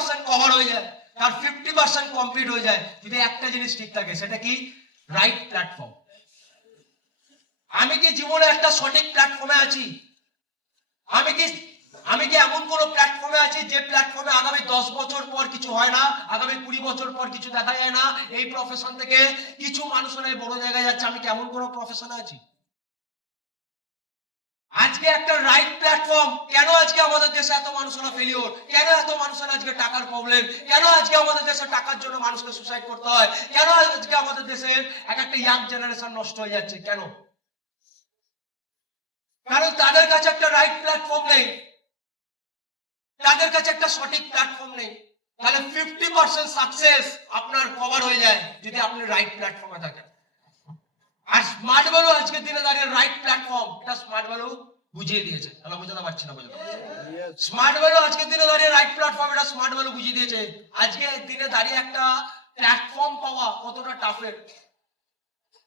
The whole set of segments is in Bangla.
50% কভার হয়ে যায়, তার 50% কমপ্লিট হয়ে যায় যদি একটা জিনিস ঠিক থাকে, সেটা কি? Right platform. আমি কি জীবনে একটা সঠিক প্ল্যাটফর্মে আছি? আমি কি এমন কোন প্ল্যাটফর্মে আছি যে প্ল্যাটফর্মে আগামী 10 বছর পর কিছু হয় না, আগামী 20 বছর পর কিছু দেখা যায় না, এই প্রফেশন থেকে কিছু মানুষেরা বড় জায়গায় যাচ্ছে? আমি কি এমন কোন প্রফেশনে আছি? আজকে একটা রাইট প্ল্যাটফর্ম। কেন আজকে আমাদের দেশে এত মানুষেরা ফেলিওর? কেন এত মানুষের আজকে টাকার প্রবলেম? কেন আজকে আমাদের দেশে টাকার জন্য মানুষকে সুসাইড করতে হয়? কেন আজকে আমাদের দেশের একটা ইয়াং জেনারেশন নষ্ট হয়ে যাচ্ছে? কেন? কারণ তাদের কাছে একটা রাইট প্ল্যাটফর্ম নেই, তাদের কাছে একটা সঠিক প্ল্যাটফর্ম নেই। তাহলে 50% সাকসেস আপনার কভার হয়ে যায় যদি আপনি রাইট প্ল্যাটফর্মে থাকেন। আর স্মার্ট ভ্যালু আজকের দিনে দাঁড়িয়ে রাইট প্ল্যাটফর্ম, এটা স্মার্ট ভ্যালু বুঝিয়ে দিয়েছে। তাহলে বোঝাতে পারছি না? স্মার্ট ভ্যালু আজকের দিনে দাঁড়িয়ে রাইট প্ল্যাটফর্ম, এটা স্মার্ট ভ্যালু বুঝিয়ে দিয়েছে। আজকের দিনে দাঁড়িয়ে একটা প্ল্যাটফর্ম পাওয়া কতটা টাফের।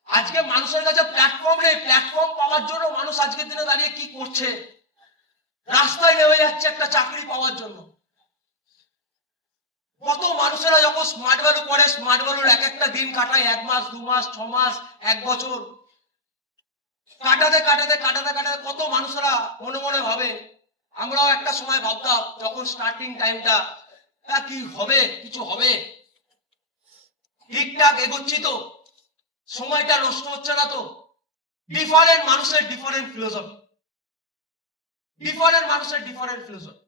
আজকে মানুষের কাছে প্ল্যাটফর্ম নেই, প্ল্যাটফর্ম পাওয়ার জন্য মানুষ আজকের দিনে দাঁড়িয়ে কি করছে? রাস্তায় নেমে যাচ্ছে একটা চাকরি পাওয়ার জন্য। কত মানুষেরা যখন স্মার্ট ভ্যালু করে, স্মার্ট ভ্যালুর এক একটা দিন কাটায় 1 মাস, 2 মাস, 6 মাস, 1 বছর কাটাতে কাটাতে কাটাতে কাটাতে কত মানুষেরা মনে মনে ভাবে। আমরাও একটা সময় ভাবতাম যখন স্টার্টিং টাইমটা, কি হবে, কিছু হবে, ঠিকঠাক এগোচ্ছি তো, সময়টা নষ্ট হচ্ছে না তো। ডিফারেন্ট মানুষের ডিফারেন্ট ফিলোসফি, ডিফারেন্ট মানুষের ডিফারেন্ট ফিলোসফি।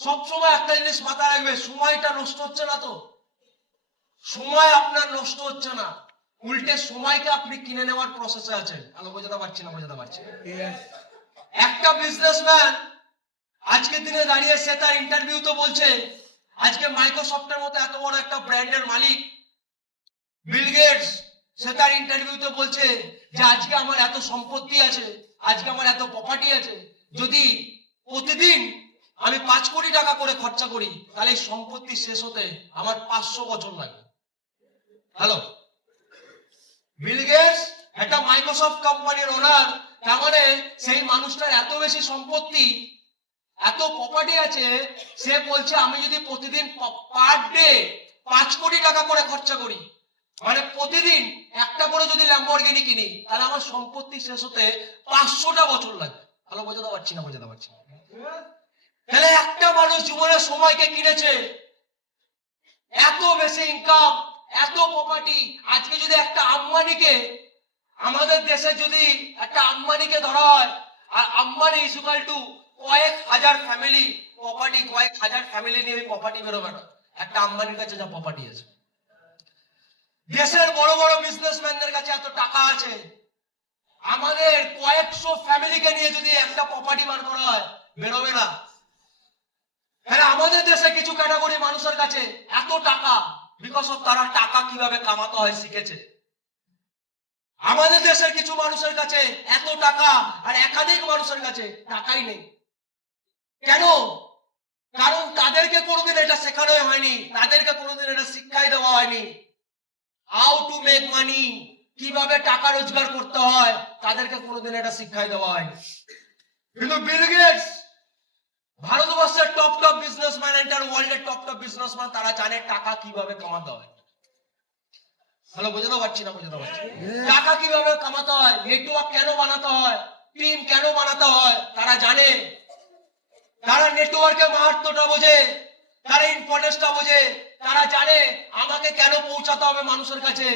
সবসময় একটা জিনিস মাথায় রাখবে, সময়টা নষ্ট হচ্ছে না তো। সময় আপনার নষ্ট হচ্ছে না, উল্টে সময়কে আপনি কিনে নেওয়ার প্রসেসে আছেন। আমি বোঝাতে পারছি না? বোঝাতে পারছি। একটা বিজনেসম্যান আজকের দিনে দাঁড়িয়ে সে তার ইন্টারভিউতে বলছে, আজকে মাইক্রোসফটের মতো এত বড় একটা ব্র্যান্ডের মালিক বিল গেটস, সে তার ইন্টারভিউতে বলছে যে আজকে আমার এত সম্পত্তি আছে, আজকে আমার এত প্রপার্টি আছে, যদি প্রতিদিন আমি 5 কোটি টাকা করে খরচা করি তাহলে এই সম্পত্তি শেষ হতে আমার 500 বছর লাগবে। হ্যালো, বিল গেটস একটা মাইক্রোসফট কোম্পানির ওনার, তার মানে সেই মানুষটার এত বেশি সম্পত্তি, এত প্রপার্টি আছে, সে বলছে আমি যদি প্রতিদিন পার ডে 5 কোটি টাকা করে খরচা করি, মানে প্রতিদিন একটা করে যদি ল্যাম্বরগিনি কিনি, তাহলে আমার সম্পত্তি শেষ হতে 500টা বছর লাগবে। ভালো বোঝাতে পারছি না? বোঝাতে পারছি। তাহলে একটা মানুষ জীবনে সময়কে কিনেছে, এত বেশি ইনকাম, এত প্রপার্টি। আজকে যদি একটা আম্বানিকে, আমাদের দেশে যদি একটা আম্বানিকে ধরা হয়, আর আম্বানি ইজ ইকুয়াল টু কয়েক হাজার ফ্যামিলি প্রপার্টি, কয়েক হাজার ফ্যামিলি নিয়ে প্রপার্টি বেরোবে না। একটা আম্বানির কাছে যা প্রপার্টি আছে, দেশের বড় বড় বিজনেসম্যানদের কাছে এত টাকা আছে, আমাদের কয়েকশো ফ্যামিলিকে নিয়ে যদি একটা প্রপার্টি বার করা হয়, বেরোবে না। হ্যাঁ, আমাদের দেশে কিছু ক্যাটাগরি মানুষের কাছে এত টাকা, বিকজ অফ তারা টাকা কিভাবে কামাতে হয় শিখেছে। আমাদের দেশের কিছু মানুষের কাছে এত টাকা, আর একাধিক মানুষের কাছে টাকাই নেই। কেন? কারণ তাদেরকে কোনোদিন এটা শেখানো হয়নি, তাদেরকে কোনোদিন এটা শিক্ষাই দেওয়া হয়নি। হাউ টু মেক মানি, কিভাবে টাকা রোজগার করতে হয়, তাদেরকে কোনোদিন এটা শিক্ষাই দেওয়া হয়নি। কিন্তু বিল গেটস ভারতবর্ষের টপ টপ বিজনেসম্যান, এন্টার ওয়ার্ল্ডের টপ টপ বিজনেসম্যান, তারা জানে টাকা কিভাবে কামাতে হয়। ভালো বোঝাতে পারছি না? বোঝাতে পারছি। টাকা কিভাবে কামাতে হয়, নেটওয়ার্ক কেন বানাতে হয়, টিম কেন বানাতে হয়, তারা জানে। তারা নেটওয়ার্কের মাহাত্ম্যটা বোঝে, তারা ইম্পর্টেন্সটা বোঝে, তারা জানে আমাকে কেন পৌঁছাতে হবে মানুষের কাছে,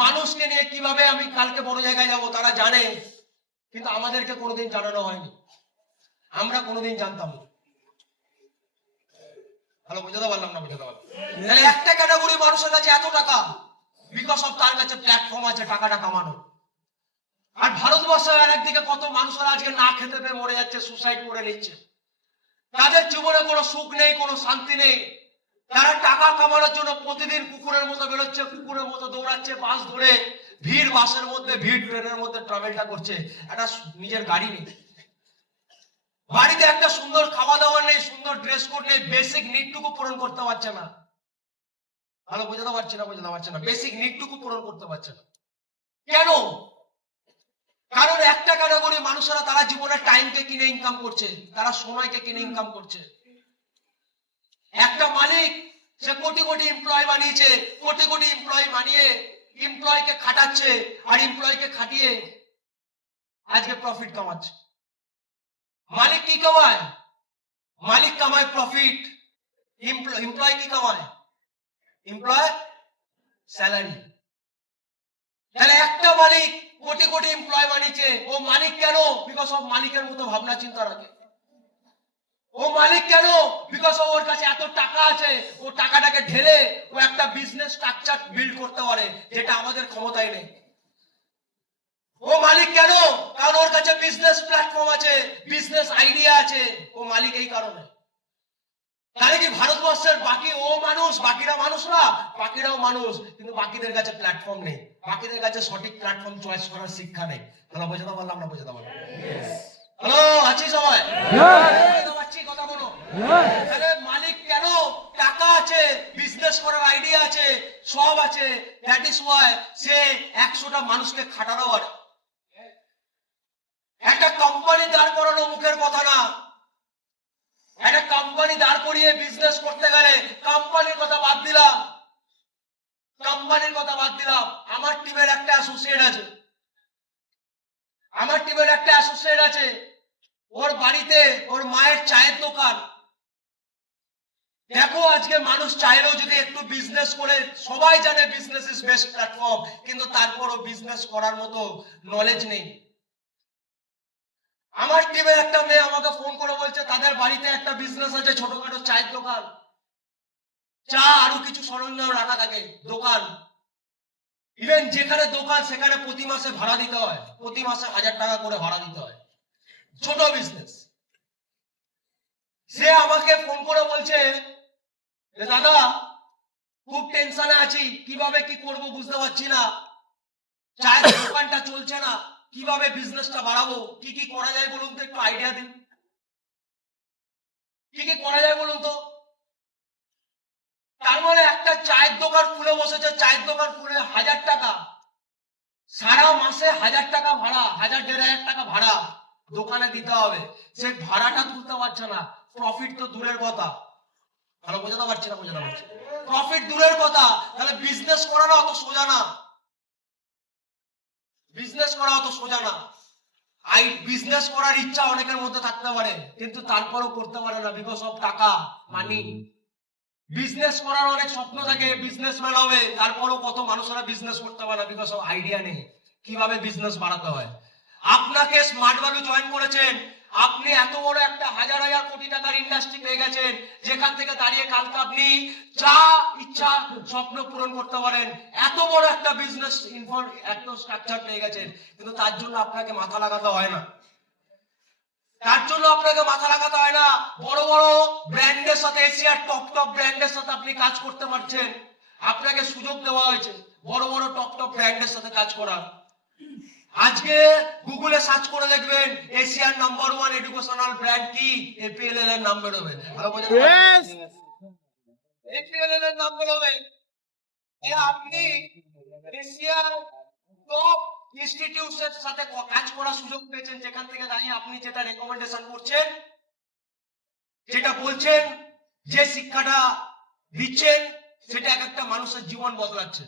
মানুষকে নিয়ে কিভাবে আমি কালকে বড় জায়গায় যাব, তারা জানে। কিন্তু আমাদেরকে কোনোদিন জানানো হয়নি, আমরা কোনোদিন জানতাম না। ভালো বোঝাতে পারলাম না? বোঝাতে পারলাম। তাহলে একটা ক্যাটাগরি মানুষের কাছে এত টাকা, বিকজ অফ তার কাছে প্ল্যাটফর্ম আছে টাকাটা কামানো। আর ভারতবর্ষের আর একদিকে কত মানুষেরা আজকে না খেতে পেয়ে মরে যাচ্ছে, সুসাইড করে নিচ্ছে। তাদের জীবনে কোনো সুখ নেই, কোনো শান্তি নেই। তারা টাকা কামানোর জন্য প্রতিদিন কুকুরের মতো বেরোচ্ছে, কুকুরের মতো দৌড়াচ্ছে, বাস ধরে ভিড় বাসের মধ্যে, ভিড় ট্রেনের মধ্যে ট্রাভেলটা করছে। একটা নিজের গাড়ি নেই, বাড়িতে একটা সুন্দর খাওয়া দাওয়া নেই, সুন্দর ড্রেস কোড নেই, বেসিক নিডটুকু পূরণ করতে পারছে না। ভালো বোঝাতে পারছি না? বোঝাতে পারছে না? বেসিক নিডটুকু পূরণ করতে পারছে না। কেন? কারণ একটা ক্যাটাগরি মানুষেরা, তারা জীবনে টাইমকে কিনে ইনকাম করছে, তারা সময়কে কিনে ইনকাম করছে। একটা মালিক সে কোটি কোটি এমপ্লয় বানিয়েছে, কোটি কোটি এমপ্লয় বানিয়ে এমপ্লয়কে খাটাচ্ছে আর এমপ্লয়কে খাটিয়ে আজকে প্রফিট কামাচ্ছে। মালিক কি কামায়? মালিক কামায় প্রফিট, এমপ্লয় কি কামায়? Employee salary. তাহলে একটা মালিক কোটি কোটি এমপ্লয় বানিয়েছে, ও মালিক কেন? বিকজ অফ মালিকের মতো ভাবনা চিন্তা রাখে। ও মালিক কেন? বিকজ ওর কাছে এত টাকা আছে, ও টাকাটাকে ঢেলে ও একটা বিজনেস স্ট্রাকচার বিল্ড করতে পারে, যেটা আমাদের ক্ষমতায় নেই। ও মালিক কেন? কারণ ওর কাছে বিজনেস প্ল্যাটফর্ম আছে, বিজনেস আইডিয়া আছে। ও মালিক এই কারণে। তাহলে কি ভারতবর্ষের বাকি ও মানুষ, বাকিরা মানুষ না? বাকিরাও মানুষ, কিন্তু বাকিদের কাছে প্ল্যাটফর্ম নেই, বাকিদের কাছে সঠিক প্ল্যাটফর্ম চয়েস করার শিক্ষা নেই। তাহলে বোঝাতে পারলাম না? বোঝাতে পারলাম? হ্যালো, আছি সবাই? বুঝতে পারছি কথাগুলো? তাহলে মালিক কেন? টাকা আছে, বিজনেস করার আইডিয়া আছে, সব আছে। দ্যাট ইজ ওয়াই সে 100টা মানুষকে খাটানো পারে। একটা কোম্পানি দাঁড় করানো মুখের কথা না। একটা কোম্পানি দাঁড় করিয়ে বিজনেস করতে গেলে কোম্পানির কথা বাদ দিলাম, কোম্পানির কথা বাদ দিলাম, আমার টিমের একটা অ্যাসোসিয়েট আছে, আমার টিমের একটা অ্যাসোসিয়েট আছে, ওর বাড়িতে ওর মায়ের চায়ের দোকান। দেখো আজকে মানুষ চাইলেও যদি একটু বিজনেস করে, সবাই জানে বিজনেস ইজ বেস্ট প্ল্যাটফর্ম, কিন্তু তারপরও বিজনেস করার মতো নলেজ নেই। আমার টিমের একটা মেয়ে আমাকে ফোন করে বলছে তাদের বাড়িতে একটা বিজনেস আছে, ছোটখাটো চায়ের দোকান, চা আরো কিছু সরঞ্জাম রাখা থাকে, দোকান। ইভেন যেখানে দোকান সেখানে প্রতি মাসে ভাড়া দিতে হয়, প্রতি মাসে 1000 টাকা করে ভাড়া দিতে হয়, ছোট বিজনেস। সে আমাকে ফোন করে বলছে যে দাদা খুব টেনশনে আছি, কিভাবে কি করব বুঝতে পারছি না, চায়ের দোকানটা চলছে না, কিভাবে বিজনেসটা বাড়াবো, কি কি করা যায় বলুন তো, একটু আইডিয়া দিন, কি কি করা যায় বলুন তো। তার মানে একটা চায়ের দোকান খুলে বসেছে, চায়ের দোকান খুলে 1000 টাকা, সারা মাসে 1000 টাকা ভাড়া, 1000-1500 টাকা ভাড়া দোকানে দিতে হবে। সেই ভাড়াটা তুলতে পারছে না, প্রফিট তো দূরের কথা। ভালো বোঝাতে পারছি না? বোঝাতে পারছি? প্রফিট দূরের কথা। তাহলে বিজনেস করাটা অত সোজা না, বিজনেস করা অত সোজা না। বিজনেস করার ইচ্ছা অনেকের মধ্যে থাকতে পারে, কিন্তু তারপরও করতে পারে না, বিকজ অফ টাকা, মানি। বিজনেস করার অনেক স্বপ্ন থাকে, বিজনেসম্যান হবে, তারপরও কত মানুষরা বিজনেস করতে পারে না, বিকজ অফ আইডিয়া নেই কিভাবে বিজনেস বাড়াতে হয়। আপনাকে স্মার্ট ভ্যালু জয়েন করেছেন, আপনি এত বড় একটা 1000 কোটি টাকার ইন্ডাস্ট্রি পেয়ে গেছেন, যেখান থেকে দাঁড়িয়ে কালকে আপনি যা ইচ্ছা স্বপ্ন পূরণ করতে পারেন। এত বড় একটা বিজনেস এত স্ট্রাকচার পেয়ে গেছেন, কিন্তু তার জন্য আপনাকে মাথা লাগাতে হয় না, তার জন্য আপনাকে মাথা লাগাতে হয় না। বড় বড় ব্র্যান্ডের সাথে, এশিয়ার টপ টপ ব্র্যান্ডের সাথে আপনি কাজ করতে পারছেন, আপনাকে সুযোগ দেওয়া হয়েছে বড় বড় টপ টপ ব্র্যান্ডের সাথে কাজ করার। আজকে গুগলে সার্চ করে দেখবেন এশিয়ার নাম্বার 1 এডুকেশনাল ব্র্যান্ড কি, এপিএলএল এর নাম বেরোবে। এপিএলএল এর নাম বেরোবে। আপনি এশিয়ার টপ ইনস্টিটিউটের সাথে কাজ করার সুযোগ পেয়েছেন, যেখান থেকে দাঁড়িয়ে আপনি যেটা রেকমেন্ডেশন করছেন, যেটা বলছেন, যে শিক্ষাটা দিচ্ছেন, সেটা এক একটা মানুষের জীবন বদলাচ্ছে।